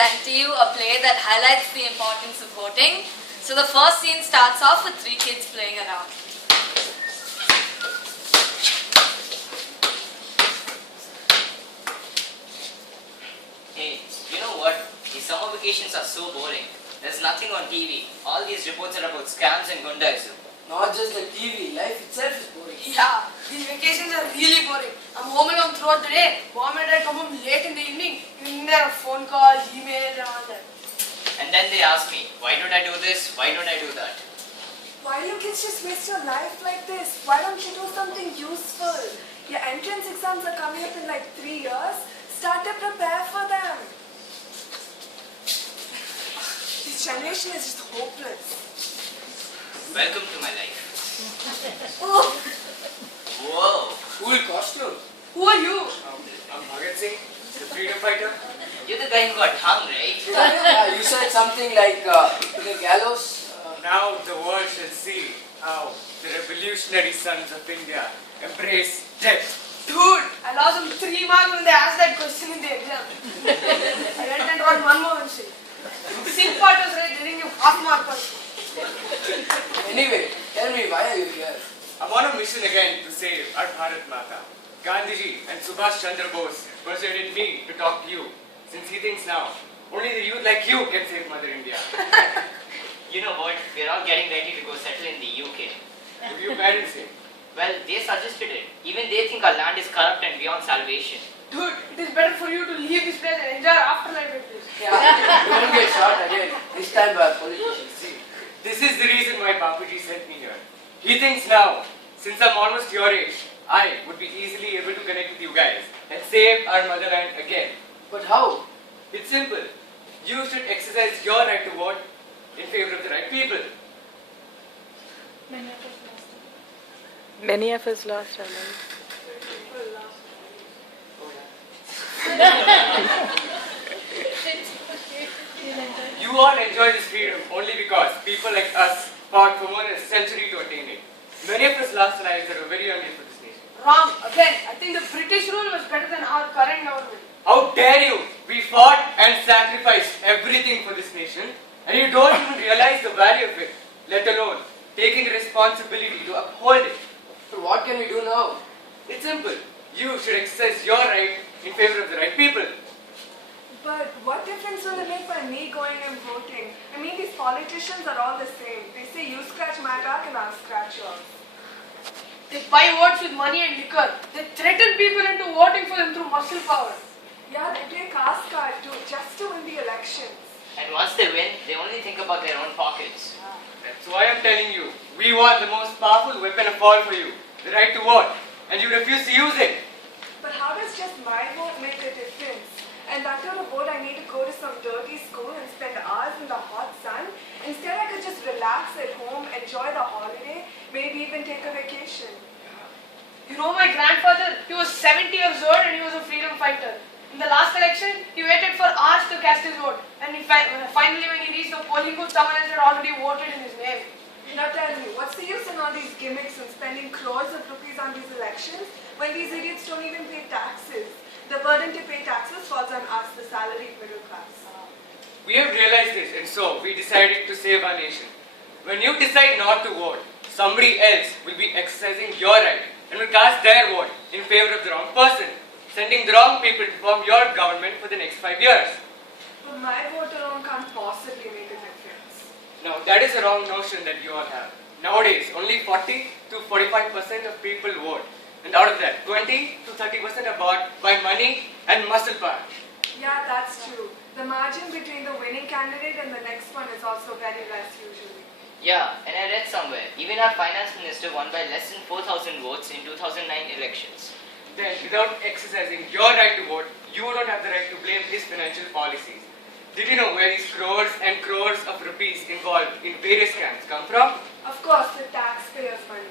present to you a play that highlights the importance of voting. So the first scene starts off with 3 kids playing around. Hey, you know what? These summer vacations are so boring. There's nothing on TV. All these reports are about scams and gundaism. Not just the TV, life itself is boring. Yeah, these vacations are really boring. I'm home alone throughout the day. Mom and Dad come home late in the evening. There are phone calls, emails and all that. And then they ask me, why don't I do this? Why don't I do that? Why do you kids just waste your life like this? Why don't you do something useful? Your entrance exams are coming up in like 3 years. Start to prepare for them. This generation is just hopeless. Welcome to my life. Oh, Whoa! Cool costume. Who are you? I'm Bhagat Singh, the freedom fighter. You're the guy who got hung, right? Yeah, you said something like to the gallows. Now the world shall see how the revolutionary sons of India embrace death. Dude, I lost them 3 marks when they asked that question in the exam. I went and wrote one more mistake. Sing part was right, they didn't give half mark also. Anyway, tell me, why are you here? I'm on a mission again to save our Bharat Mata. Gandhiji and Subhash Chandra Bose persuaded me to talk to you, since he thinks now only the youth like you can save Mother India. You know what? We're all getting ready to go settle in the UK. What do your parents say? Well, they suggested it. Even they think our land is corrupt and beyond salvation. Dude, it is better for you to leave this place and enjoy afterlife at least. Yeah, don't get shot again. This time by politicians. See, this is the reason why Bapuji sent me here. He thinks now, since I'm almost your age, I would be easily able to connect with you guys and save our motherland again. But how? It's simple. You should exercise your right to vote in favor of the right people. Many of us lost our lives. You all enjoy this freedom only because people like us fought for more than a century to attain it. Many of us lost our lives at a very young age for this nation. Wrong. Again, I think the British rule was better than our current government. How dare you! We fought and sacrificed everything for this nation, and you don't even realize the value of it, let alone taking responsibility to uphold it. So what can we do now? It's simple. You should exercise your right in favor of the right people. but what difference will it make by me going and voting? I mean, these politicians are all the same. They say you scratch my back and I'll scratch yours. They buy votes with money and liquor. They threaten people into voting for them through muscle power. Yeah, they play caste card too, just to win the elections. And once they win, they only think about their own pockets. That's why I'm telling you, we want the most powerful weapon of all for you, the right to vote, and you refuse to use it. But how does just my vote make a difference? And that to vote, I need to go to some dirty school and spend hours in the hot sun. Instead, I could just relax at home, enjoy the holiday, maybe even take a vacation. You know my grandfather, he was 70 years old and he was a freedom fighter. In the last election, he waited for hours to cast his vote. And finally when he reached the polling booth, someone else had already voted in his name. Now tell me, what's the use in all these gimmicks and spending crores of rupees on these elections when these idiots don't even pay taxes? The burden to pay taxes falls on us, the salaried middle class. We have realized this, and so we decided to save our nation. When you decide not to vote, somebody else will be exercising your right and will cast their vote in favor of the wrong person, sending the wrong people to form your government for the next 5 years. But my vote alone can't possibly make a difference. Now, that is a wrong notion that you all have. Nowadays, only 40 to 45% of people vote. And out of that, 20 to 30% are bought by money and muscle power. Yeah, that's true. The margin between the winning candidate and the next one is also very less usually. Yeah, and I read somewhere, even our finance minister won by less than 4,000 votes in 2009 elections. Then, without exercising your right to vote, you don't have the right to blame his financial policies. Did you know where these crores and crores of rupees involved in various scams come from? Of course, the taxpayers' money.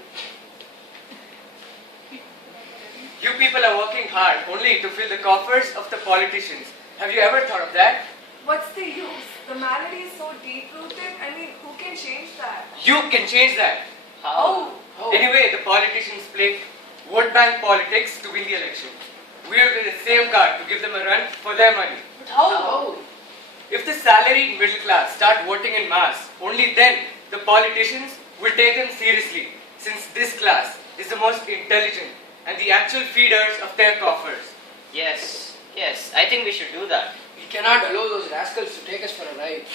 You people are working hard only to fill the coffers of the politicians. Have you ever thought of that? What's the use? The malady is so deep-rooted. I mean, who can change that? You can change that. How? Anyway, the politicians play vote bank politics to win the election. We will be the same card to give them a run for their money. But how? salaried middle class start voting in mass, only then the politicians will take them seriously, since this class is the most intelligent and the actual feeders of their coffers. Yes, I think we should do that. We cannot allow those rascals to take us for a ride.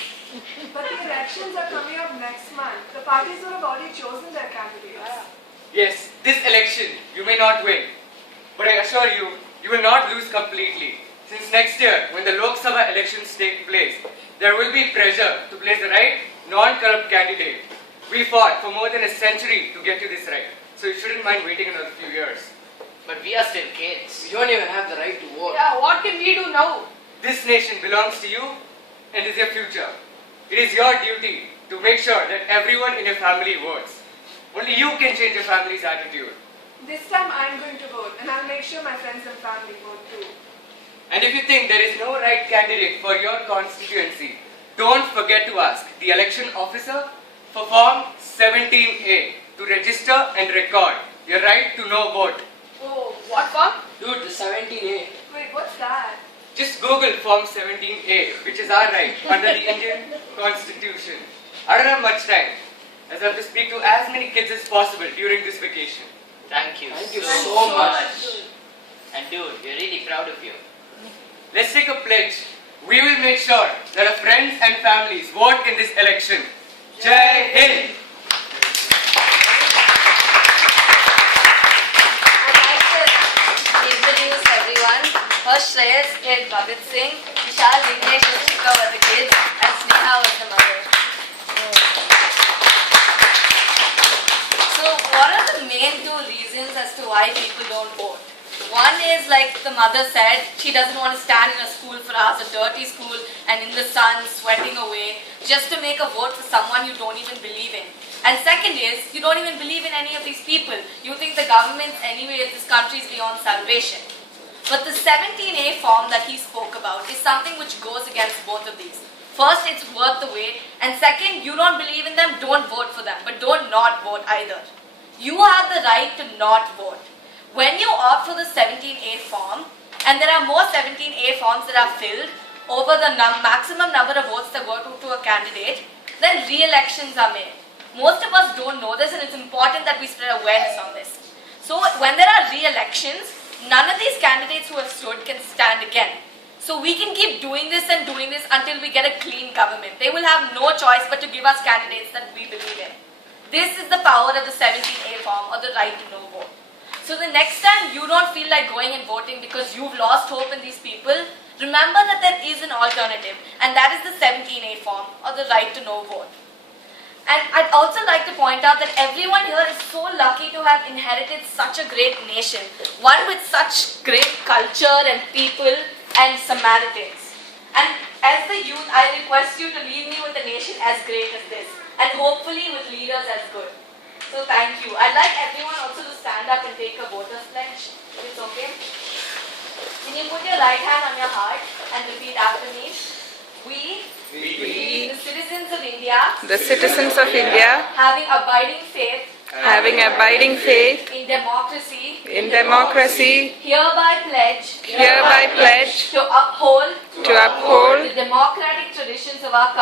But the elections are coming up next month. The parties would have already chosen their candidates. Yes, this election you may not win, but I assure you, you will not lose completely. Since next year, when the Lok Sabha elections take place, there will be pressure to place the right, non-corrupt candidate. We fought for more than a century to get you this right, so you shouldn't mind waiting another few years. But we are still kids. We don't even have the right to vote. Yeah, what can we do now? This nation belongs to you and is your future. It is your duty to make sure that everyone in your family votes. Only you can change your family's attitude. This time I'm going to vote, and I'll make sure my friends and family vote too. And if you think there is no right candidate for your constituency, don't forget to ask the election officer for Form 17A to register and record your right to no vote. Oh, what form? Dude, the 17A. Wait, what's that? Just Google Form 17A, which is our right under the Indian Constitution. I don't have much time, as I have to speak to as many kids as possible during this vacation. Thank you Thank you so so much. And dude, we're really proud of you. Let's take a pledge. We will make sure that our friends and families vote in this election. Jai Hind! I'd like to introduce everyone. First, Shreyas played Bhagat Singh, Vishal Vignesh and Shika were the kids, and Sneha was the mother. So, what are the main two reasons as to why people don't vote? One is, like the mother said, she doesn't want to stand in a school for hours, a dirty school, and in the sun, sweating away, just to make a vote for someone you don't even believe in. And second is, you don't even believe in any of these people. You think the governments anyway of this country is beyond salvation. But the 17A form that he spoke about is something which goes against both of these. First, it's worth the wait, and second, you don't believe in them, don't vote for them, but don't not vote either. You have the right to not vote. When you opt for the 17A form, and there are more 17A forms that are filled over the maximum number of votes that go to a candidate, then re-elections are made. Most of us don't know this, and it's important that we spread awareness on this. So when there are re-elections, none of these candidates who have stood can stand again. So we can keep doing this until we get a clean government. They will have no choice but to give us candidates that we believe in. This is the power of the 17A form, or the right to no vote. So the next time you don't feel like going and voting because you've lost hope in these people, remember that there is an alternative, and that is the 17A form, or the right to no vote. And I'd also like to point out that everyone here is so lucky to have inherited such a great nation, one with such great culture and people and Samaritans. And as the youth, I request you to leave me with a nation as great as this, and hopefully with leaders as good. So thank you. I'd like everyone also to stand up and take a voter's pledge, if it's okay. Can you put your right hand on your heart and repeat after me? We, the citizens of India, having abiding faith in democracy, hereby pledge to uphold the democratic traditions of our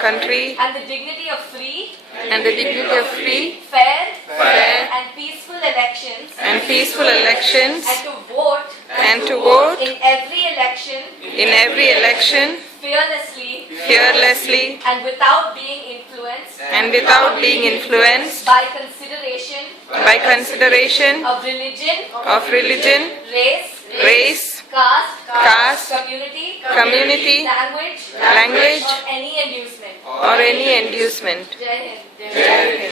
country and the dignity of free, fair, and peaceful elections, and to vote in every election fearlessly and without being influenced by consideration of religion, race, caste, community, language, or any inducement. Jai Hind.